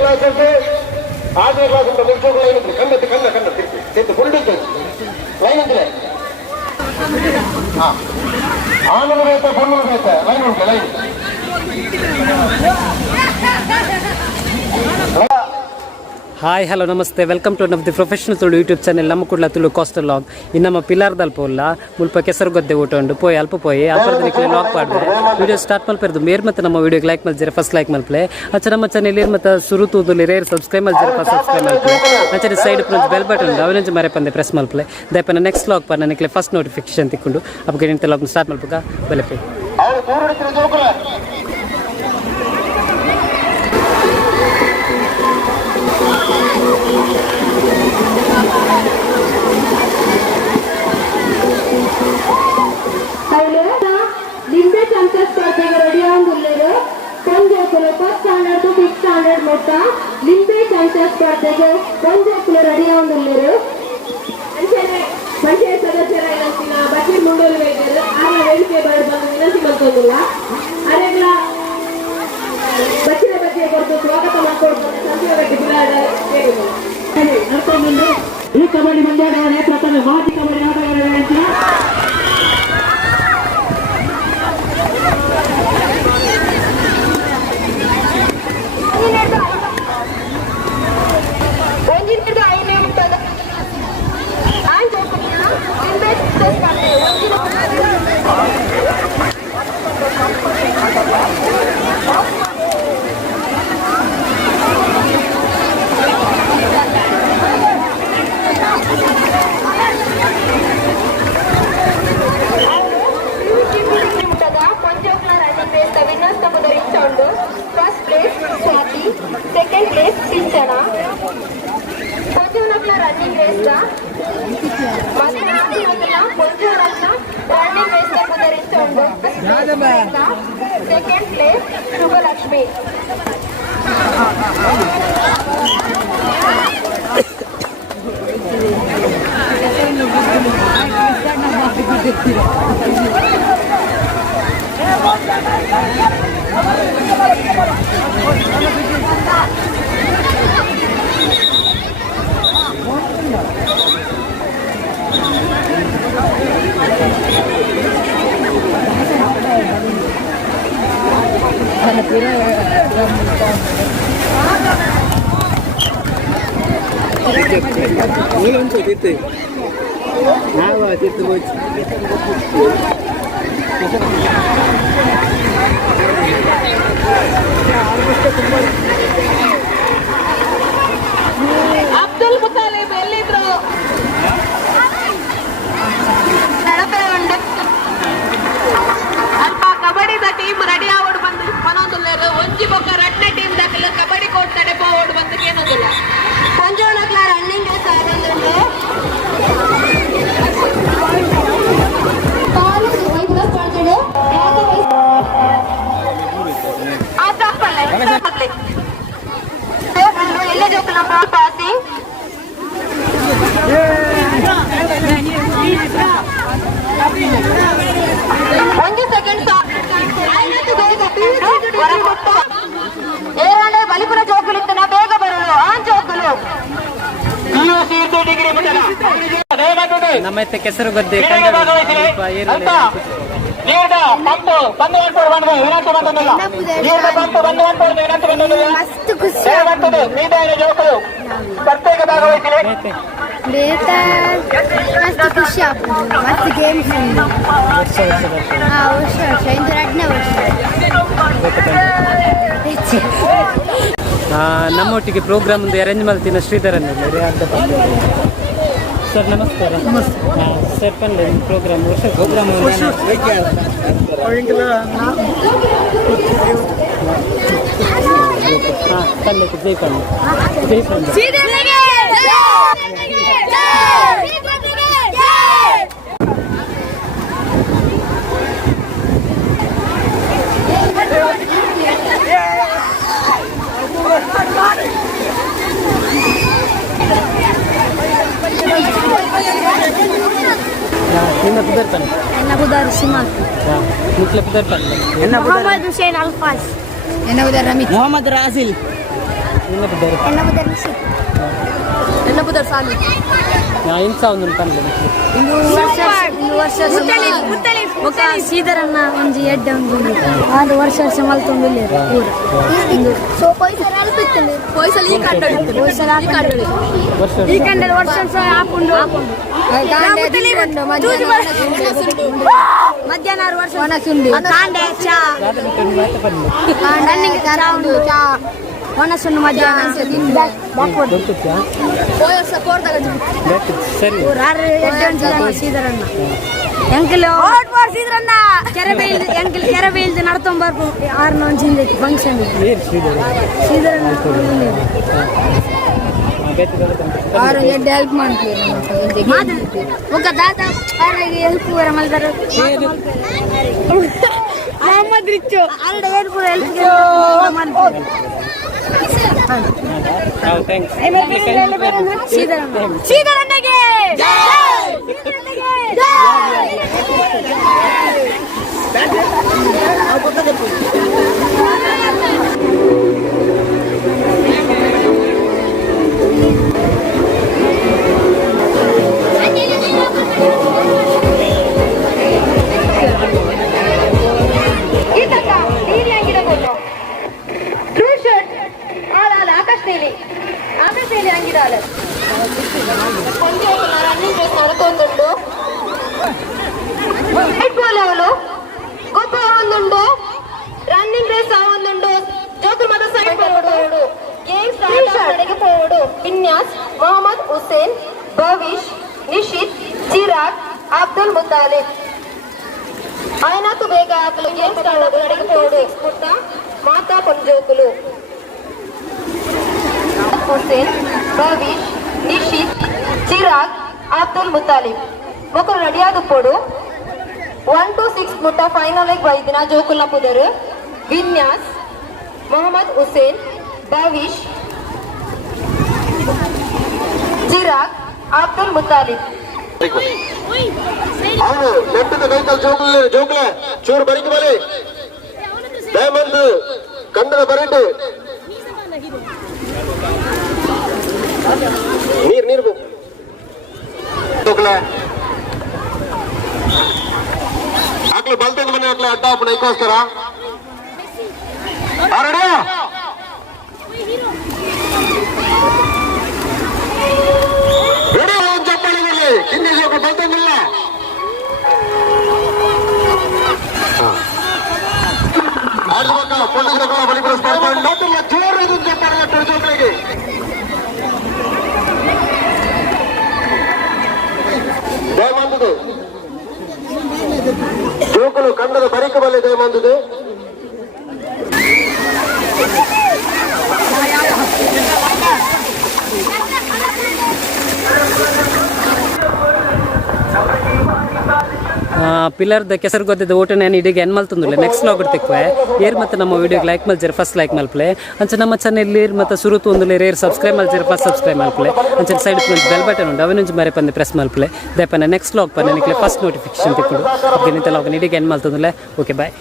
Class ಉಂಟು, 6ನೇ class ಉಂಟು. ಮುಗಿಸೋಕೆ line ಇದ್ರು, ಕಣ್ಣತ್ತು ಕಣ್ಣ ತಿರ್ತು ಫುಲ್ ಲೈನ್ ಇದ್ರೆ 600 ಬೇಕು 300 ಬೇಕು ಲೈನ್ ಉಂಟು ಲೈನ್. ಹಾಯ್ ಹಲೋ ನಮಸ್ತೆ, welcome to the professional Tulu YouTube channel. ನಮ್ಮ ಕುಡ್ಲ ತುಳು ಕೋಸ್ಟಲ್ ಲಾಗ್ ಇನ್ನಮ್ಮ ಪಿಲಾರ್ದಲ್ಪ ಉಲ್ಲ ಮುಲ್ಪ ಕೆಸರು ಗದ್ದೆ ಊಟ ಉಂಡು ಪೋಯಿ ಅಲ್ಪ ಪೋಯಿ ಅಲ್ಪದ ಲಾಗ್ ಪಾಡ್ದೆ ವಿಡಿಯೋ ಸ್ಟಾರ್ಟ್ ಮಲ್ಪೆರ್ದು ಮೇರ್ ಮತ್ತೆ ನಮ್ಮ ವಿಡಿಯೋಗೆ ಲೈಕ್ ಮಲ್ಜಿರ ಫಸ್ಟ್ ಲೈಕ್ ಮಲ್ಪಲೆ ಅಚ್ಚ ನಮ್ಮ ಚಾನೆಲ್ ಮತ್ತೆ ಸುರು ತೂದುಲಿ ರೇರ್ ಸಬ್ಸ್ಕ್ರೈಬ್ ಮಲ್ಜಿರ ಫಸ್ಟ್ ಸಬ್ಸ್ಕ್ರೈಬ್ ಮಲ್ಪಲೆ ಅಚ್ಚರಿ ಸೈಡ್ ಪ್ಲಸ್ ಬೆಲ್ ಬಟನ್ ಅವನಂಜಿ ಮರೆ ಪಂದೆ ಪ್ರೆಸ್ ಮಲ್ಪಲೆ ದಯಪನ ನೆಕ್ಸ್ಟ್ ಲಾಗ್ ಪರ್ ನನಗೆ ಫಸ್ಟ್ ನೋಟಿಫಿಕೇಶನ್ ತಿಕ್ಕೊಂಡು ಅಪ್ಗೆ ನಿಂತ ಲಾಗ್ ಸ್ಟಾರ್ಟ್ ಮಲ್ಪಗ ಬೆಲೆಪೆ. ಲಿಂಬೆ ಚಮಚ ಸ್ಪರ್ಧೆಗೆ ರೆಡಿ ಆಗಿಲ್ಲರು ಪಂಜಾಬುಲು first standard to 5th standard ಮೊತ್ತ ಲಿಂಬೆ ಚಮಚ ಸ್ಪರ್ಧೆಗೆ ಪಂಜಾಬುಲು ರೆಡಿ ಆಗಿಲ್ಲರು ಪಂಚಾಯತ್ ಸದಸ್ಯರ ಇಲಾಖೆನ ಬಕೀರ್ ಮುಂಡೋಲು ವೈದ್ಯರು ಆಗ ವೇದಿಕೆ ಬಂದು ವಿನಂತಿ ಮಾಡ್ಕೋದಿಲ್ಲ ಅರೆಲ್ಲ ಬಚ್ಚಿನ ಬಗ್ಗೆ ಕೊಟ್ಟು ಸ್ವಾಗತ ಮಾಡ್ಕೊಡ್ತಾರೆ. ಸಂಜೆ ನಡ್ಕೊಂಡು ಈ ಕಬಡ್ಡಿ ಮಂಡ್ಯದವರೇ ಪ್ರಥಮ ಮಾಜಿ ಕಬಡ್ಡಿ ಆಟಗಾರರ first place Swathi, second place Sinchana. ಪಂಜೋನಕ್ಲ ರನ್ನಿಂಗ್ ರೇಸ್ ಪಂಜೋನಕ್ಲ ರನ್ನಿಂಗ್ ರೇಸ್ ಉದರಿಸೊಂಡು ಸೆಕೆಂಡ್ ಪ್ಲೇಸ್ ಶುಭಲಕ್ಷ್ಮಿ. ಅಬ್ದುಲ್ ಮುತಾಲಿಬ್ ಎಲ್ಲಿದ್ರು? ಅಲ್ಪ ಕಬಡ್ಡಿದ ಟೀಮ್ ರೆಡಿ ಆಗೋಡು ಬಂದು ಮನೋದಿಲ್ಲ. ಒಂಜಿ ಬೊಕ್ಕ ರಟ್ನೆ ಟೀಮ್ ದಾಖಲ ಕಬಡ್ಡಿ ಕೋಟ್ ತಡೆ ಹೋಗೋಡು ಬಂದು ಏನೋದಿಲ್ಲ. ಪಂಜೋಣಕ್ಲ ರನ್ನಿಂಗ್ ರೇಸ್ ಆಗೊಂಡುಂಡು ಎಲ್ಲ ಜೋಕಲ ಪಾಸಿಂಗ್ ಒಂದು ಸೆಕೆಂಡ್ ಏನಾದ್ರೆ ಬಲಿಪುರ ಜೋಕುಲಿತ್ತನ ಬೇಗ ಬರಲು ಆ ಜೋಕುಲು ನಮ್ಮ ಕೆಸರು ಗದ್ದೆ ಪ್ರತ್ಯೇಕ ಭಾಗವಹಿಸಲಿ. ಮಸ್ತ್ ಖುಷಿ ಆಗ್ತದೆ. ಮಸ್ತ್ ಗೇಮ್ಸ್ ಉಂಟು. ವರ್ಷ ಇಂದು 2ನೇ ವರ್ಷ. ನಮ್ಮೊಟ್ಟಿಗೆ ಪ್ರೋಗ್ರಾಮ್ ಒಂದು ಅರೇಂಜ್ ಮಾಡ್ತೀನಿ ಶ್ರೀಧರನ್ ಸರ್. ನಮಸ್ಕಾರ. ಸರ್ ಪಂಡ ಪ್ರೋಗ್ರಾಮ್ ಪ್ರೋಗ್ರಾಮ್ ಪಂಡ ಜೈ ಪಂಡ ಜೈ ಪಂಡ. Enak udah Simak. Mutlak udah Muhammad Hussein Alfas. Enak udah Ramid. Muhammad Razil. ಇನ್ನ ಬಿದ್ದಾರೆ ಎನ್ನ ಬುದರ್ ನಿಶಿ ಎನ್ನ ಬುದರ್ ಸಾಲಿ ನಾ ಇಂಥ ಒಂದು ಕನ್ನಡ ಇಂದು ವರ್ಷ ಮುಖ ಸೀದರನ್ನ ಒಂಜಿ ಎಡ್ಡ ಒಂದು 6 ವರ್ಷ ಮಲ್ತೊಂದುಲ್ಲೆ ಪೂರ ಇಂದು ಸೊ ಪೈಸಲ ಅಲ್ಪಿತ್ತಲೆ ಪೈಸಲ ಈ ಕಂಡಳಿ ಈ ಕಂಡಳಿ ವರ್ಷ ಆಪುಂಡು ಮಧ್ಯಾಹ್ನ 6 ವರ್ಷ ಒಣಸುಂಡು ಕಾಂಡೆ ಚಾ ರನ್ನಿಂಗ್ ಚಾ ಉಂಡು ಚಾ ಒಣಸುಂಡು ಮಧ್ಯಾಹ್ನ ಸರಿ ಸೀದರನ್ನ ಎಂಕಲ್ ಸೀದರನ್ನ ಕೆರೆ ಬೀಳ್ದು ನಡ್ಕೊಂಬರ್ಬು 6 ಒಂಜಿಂದ ಫಂಕ್ಷನ್ ಸೀದರನ್ನ ಆರು ಎಡ್ಡ ಹೆಲ್ಪ್ ಮಾಡ್ತೀವಿ ఒక ದಾದ ಆರಿಗೆ ಹೆಲ್ಪ್ ವರ ಮಲ್ದರ ಮೊಹಮ್ಮದ್ ರಿಚ್ಚು ಆಲ್ಡ ಹೆಲ್ಪ್ ಮಾಡ್ತೀವಿ ಸೀದರಣ್ಣಗೆ ಆಕಾಶದಲ್ಲಿ ಹಂಗಿದಾಳೆ ರನ್ನಿಂಗ್ ರೇಸ್ ನಡ್ಕೊಂಡುಂಡು ಫುಟ್ಬಾಲ್ ಅವಳು ಗೊಬ್ಬ ಒಂದುಂಡು ರನ್ನಿಂಗ್ ರೇಸ್ ಒಂದುಂಡು ಜೋಕುಲ್ ಮತ ಸೈಡ್ పోవడు గేమ్స్ ఆడడానికి పోవడు విన్యాస్ మొహమ్మద్ హుస్సేన్ భవిష్ నిషిత్ చిరాగ్ అబ్దుల్ ముతాలిబ్ ఆయనకు ಬೇಗ ಆಗಲು ಗೇಮ್ಸ್ ಆಡడానికి పోవడు పుట్ట మాతా పంజోకులు హుస్సేన్ భవిష్ నిషిత్ చిరాగ్ అబ్దుల్ ముతాలిబ్ ఒకరు రెడీ ಆದప్పుడు 1 to 6 ಮುಟ್ಟ ಫೈನಲ್ ಆಗಿ ಬೈದಿನ ಜೋಕುಲ್ನ ಪುದರು ವಿನ್ಯಾಸ್ ಮೊಹಮ್ಮದ್ ಹುಸೇನ್ ಭವಿಷ್ ಚಿರಾಗ್ ಅಬ್ದುಲ್ ಮುತಾಲಿಬ್ ಅವನು ಲೆಫ್ಟ್ ಕೈಕಲ್ ಜೋಕುಲೆ ಚೂರು ಬರಿಕೆ ಬಲಿ ದಯಮಂದು ಕಂಡದ ಬರಟು ನೀರು ಜೋಕುಲೆ ಆಗ್ಲೂ ಬಲ್ತಂದು ಮನೆ ಆಗ್ಲೇ ಅಡ್ಡ ಹಾಪು ನೈಕೋಸ್ಕರ ಆರಡ ರೆಡಿ ಒಂದು ಚಪ್ಪಾಳೆ ಬರಲಿ ಹಿಂದಿ ಜೋಕ ಬಲ್ತಂದಿಲ್ಲ ಆಡ್ಬೇಕ ಪೊಲೀಸ್ ಬಲಿಪುರ ಸ್ಪರ್ಧೆ ಜೋರು ಚಪ್ಪಾಳೆ ಜೋಕಳಿಗೆ ದಯಮಾಂದುದು ಜೋಕುಲು ಕಂಡದ ಬರಿಕ ಬಲ್ಲೆ ದಯಮಾಂದುದು ಪಿಲ್ಲರ್ದ ಕೆಸರು ಗೊತ್ತಿದ್ದ ಓಟ ನಾನು ಇಡೀಗೆ ಏನು ಮಲ್ತಂದಿಲ್ಲ ನೆಕ್ಸ್ಟ್ ಲಾಗ್ ತಿಕ್ವೆ ಏರ್ ಮತ್ತು ನಮ್ಮ ವಿಡಿಯೋಗೆ ಲೈಕ್ ಮಲ್ಜರ್ ಫಸ್ಟ್ ಲೈಕ್ ಮಲ್ಪಲೆ ಅಂಚೆ ನಮ್ಮ ಚಾನೆಲ್ ಏರ್ ಮತ್ತು ಸುರು ತೊಂದಲೆ ಏರ್ ಸಬ್ಸ್ಕ್ರೈಬ್ ಮಲ್ಜರ್ ಫಸ್ಟ್ ಸಬ್ಸ್ಕ್ರೈಬ್ ಮಲ್ಪಲೆ ಅಂಚೆ ಸೈಡ್ ಬೆಲ್ ಬಟನ್ ಉಂಟು ಅವನಿಂಚು ಮರೆ ಪಂದೆ ಪ್ರೆಸ್ ಮಲ್ಪಲೆ ದಯಪನ ನೆಕ್ಸ್ಟ್ ಲಾಗ್ ಪನ್ನ ನಿಕ್ಲೆ ಫಸ್ಟ್ ನೋಟಿಫಿಕೇಶನ್ ತಿಕ್ಕೊಂಡು ನಿಂತ ಲಾಗ್ ಇಡೀಗೆ ಏನು ಮಲ್ತಂದಿಲ್ಲ ಓಕೆ ಬಾಯ್.